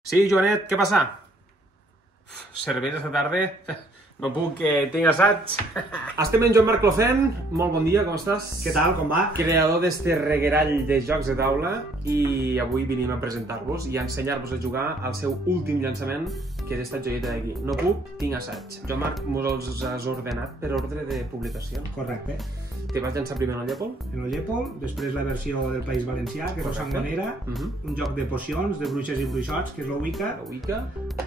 Sí, Joanet, què passa? Cervesa esta tarda? No puc, que tinc assaig. Estem en Joan-Marc Clofent. Molt bon dia, com estàs? Què tal, com va? Creador d'este reguerall de jocs de taula, i avui venim a presentar-vos i a ensenyar-vos a jugar al seu últim llançament, que és esta joieta d'aquí. No puc, tinc assaig. Joan-Marc, mos els has ordenat per ordre de publicació. Correcte. Te vas llançar primer en el Llépol? En el Llépol, després la versió del País Valencià, que és la Sangonera, un joc de pocions, de bruixes i bruixots, que és la Wicca,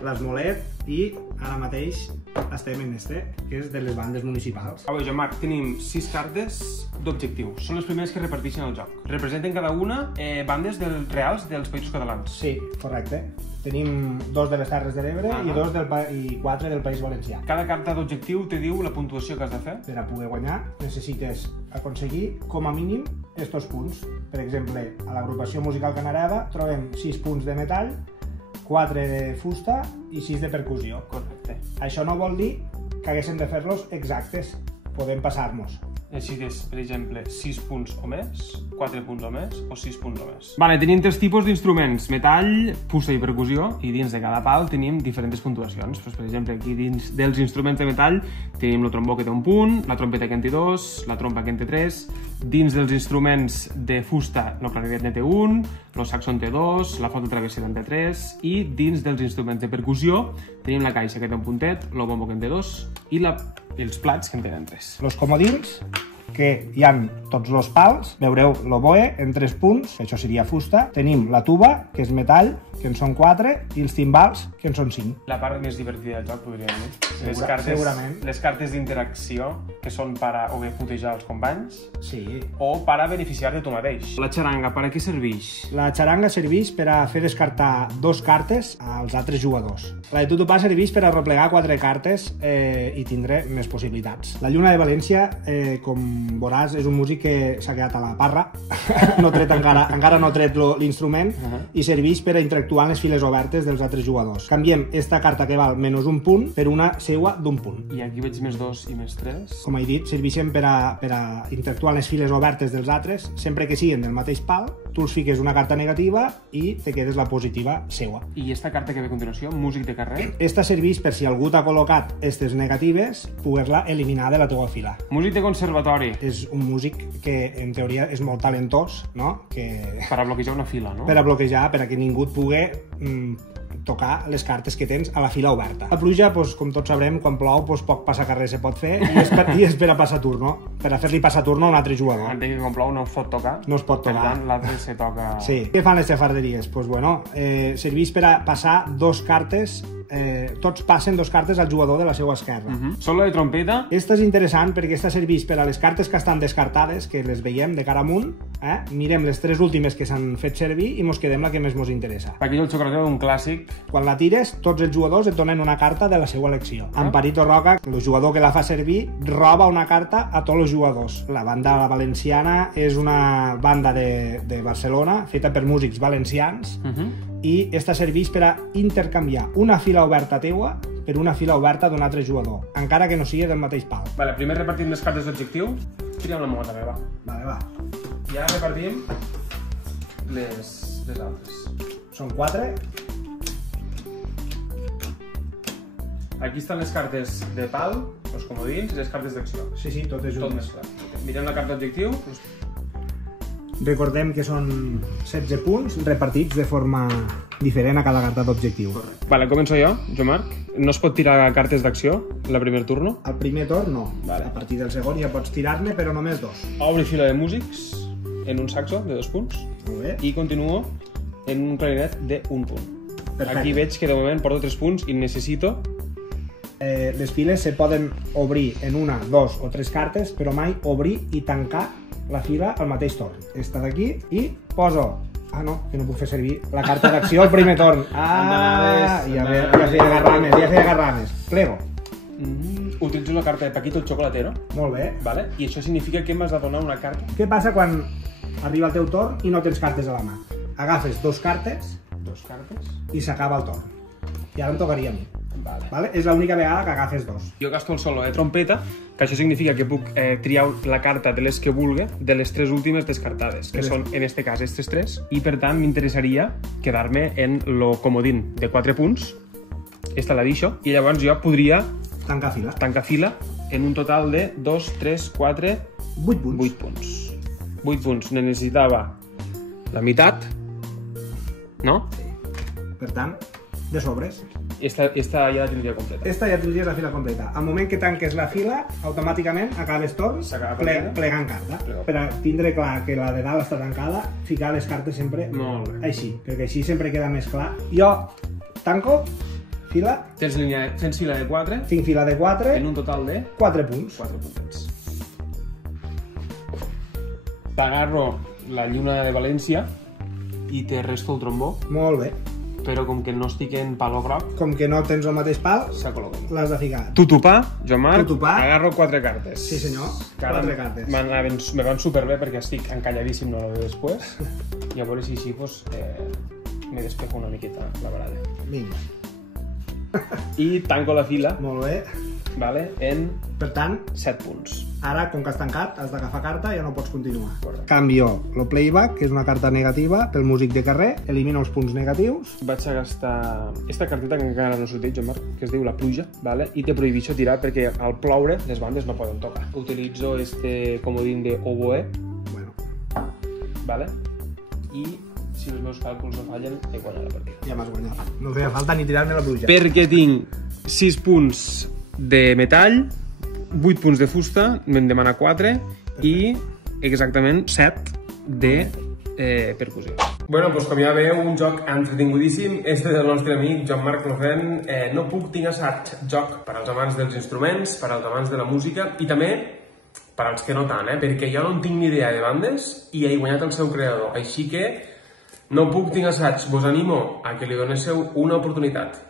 l'Esmolet, i ara mateix estem en este, que és de les bandes municipals. Avui, Joan-Marc, tenim 6 cartes d'objectius. Són les primeres que reparteixen el joc. Representen cada una bandes reals dels Països Catalans. Sí, correcte. Tenim 2 de les Terres de l'Ebre i 4 del País Valencià. Cada carta d'objectiu te diu la puntuació que has de fer. Per a poder guanyar necessites aconseguir com a mínim estos punts. Per exemple, a l'agrupació musical Canarada trobem 6 punts de metall, 4 de fusta i 6 de percussió. Correcte. Això no vol dir que haguéssim de fer-los exactes. Podem passar-nos. Necessites, per exemple, 6 punts o més, 4 punts o més o 6 punts o més. Vale, tenim 3 tipus d'instruments: metall, fusta i percussió, i dins de cada pal tenim diferents puntuacions. Per exemple, aquí dins dels instruments de metall tenim el trombó, que té un punt, la trompeta, que en té 2, la trompa, que en té 3. Dins dels instruments de fusta, el clarinet ne té 1, el saxo en té 2, la flauta travessera en té 3, i dins dels instruments de percussió tenim la caixa, que té un puntet, el bombo, que en té 2, i els plats, que en tenen 3. Los comodins, que hi han tots els pals, veureu l'oboe en 3 punts, que això seria fusta, tenim la tuba, que és metall, que en són 4, i els timbals, que en són 5. La part més divertida del joc, podríem dir. Segurament. Les cartes d'interacció, que són per a o bé putejar els companys, Sí. o per a beneficiar de tu mateix. La xaranga, per a què serveix? La xaranga serveix per a fer descartar 2 cartes als altres jugadors. La de tutupà serveix per a replegar 4 cartes i tindre més possibilitats. La Lluna de València, com veuràs, és un músic que s'ha quedat a la parra, encara no ha tret l'instrument, i serveix per a interactuar en les files obertes dels altres jugadors. Canviem esta carta que val menys un punt per una seua d'un punt. I aquí veig més 2 i més 3. Com he dit, serveixen per a interactuar en les files obertes dels altres, sempre que siguin del mateix pal, tu els fiques una carta negativa i te quedes la positiva seua. I esta carta que ve a continuació, músic de carrer? Esta serveix per si algú t'ha col·locat aquestes negatives, poder-la eliminar de la teua fila. Músic de conservatori. És un músic que en teoria és molt talentós, no? Per a bloquejar una fila, no? Per a bloquejar, per a que ningú et pugui tocar les cartes que tens a la fila oberta. La pluja, com tots sabrem, quan plou poc passacarrer se pot fer i és per a passar turno, per a fer-li passar turno a un altre jugador. Entenc que quan plou no es pot tocar. No es pot tocar. Per tant, l'altre se toca... Sí. Què fan les xafarderies? Serveix per a passar 2 cartes, tots passen 2 cartes al jugador de la seva esquerra. Són la de trompeta? Esta és interessant perquè esta serveix per a les cartes que estan descartades, que les veiem de cara amunt, mirem les 3 últimes que s'han fet servir i mos quedem la que més mos interessa. Aquí el xocolatero d'un clàssic. Quan la tires, tots els jugadors et donen una carta de la seva elecció. Amparito Roca, el jugador que la fa servir, roba una carta a tots els jugadors. La banda valenciana és una banda de Barcelona, feta per músics valencians, i esta serveix per a intercanviar una fila oberta teua per una fila oberta d'un altre jugador, encara que no sigui del mateix pal. Vale, primer repartim les cartes d'objectiu. Tirem la meva també, va. Vale, va. I ara repartim les altres. Són 4. Aquí estan les cartes de pal, els comodins i les cartes d'acció. Sí, tot és Tot un... mesclat. Mirem la carta d'objectiu. Recordem que són 16 punts repartits de forma diferent a cada carta d'objectiu. Vale, començo jo, Joan-Marc. No es pot tirar cartes d'acció el primer turno? Al primer torn no. Vale. A partir del segon ja pots tirar-ne, però només 2. Obri fila de músics en un saxo de 2 punts. Molt bé. I continuo en un clarinet de 1 punt. Perfecte. Aquí veig que de moment porto 3 punts i necessito... Les files se poden obrir en 1, 2 o 3 cartes, però mai obrir i tancar la fila al mateix torn. Esta d'aquí i poso... no, que no puc fer servir la carta d'acció al primer torn. Ja feia agarrames. Plego. Utilitzo la carta de Paquito el xocolatero. Molt bé. Vale? I això significa que m'has de donar una carta. Què passa quan arriba el teu torn i no tens cartes a la mà? Agafes 2 cartes Dos cartes. i s'acaba el torn. I ara em tocaria a mi. Vale. És l'única vegada que agafes dos. Jo gasto el solo de trompeta, que això significa que puc triar la carta de les que vulgui, de les 3 últimes descartades, que són, en este cas, aquestes 3, i per tant m'interessaria quedar-me en lo comodín de 4 punts, esta la deixo, i llavors jo podria tancar fila en un total de 2, 3, 4... 8 punts. 8 punts. 8 punts. Ne necessitava la meitat, no? Per tant, de sobres. Esta ja la tindria completa. Esta ja tindries la fila completa. Al moment que tanques la fila, automàticament acabes torn plegant carta. Per a tindre clar que la de dalt està tancada, ficar les cartes sempre així, perquè així sempre queda més clar. Jo tanco fila... Tens fila de 4. Tinc fila de 4. En un total de... 4 punts. 4 puntets. T'agarro la lluna de València i te resto el trombó. Molt bé. Però com que no estic en palo groc... Com que no tens el mateix pal, l'has de ficar. Tutupà, Joan Marc, agarro 4 cartes. Sí senyor, 4 cartes. Me van superbé perquè estic encalladíssim, no lo veu després. I a veure si així me despejo una miqueta la baralla. Vinga. I tanco la fila. Molt bé. En... Per tant, 7 punts. Ara, com que has tancat, has d'agafar carta i ja no pots continuar. Canvio el playback, que és una carta negativa, pel músic de carrer, elimino els punts negatius. Vaig a gastar esta carteta que encara no he sortit, Joan Marc, que es diu la pluja, i te prohibixo tirar perquè al ploure les bandes no poden tocar. Utilitzo este comodín de oboe, i si els meus càlculs no fallen, he guanyat la partida. Ja m'has guanyat. No feia falta ni tirar-me la pluja. Perquè tinc 6 punts de metall, 8 punts de fusta, me'n demana 4, i exactament 7 de percussió. Bueno, doncs com ja veieu, un joc entretingudíssim. Este és el nostre amic Joan Marc Clofent. No puc tinc assat joc per als amants dels instruments, per als amants de la música, i també per als que no tant, perquè jo no en tinc ni idea de bandes i he guanyat el seu creador. Així que no puc tinc assaig. Vos animo a que li donéssiu una oportunitat.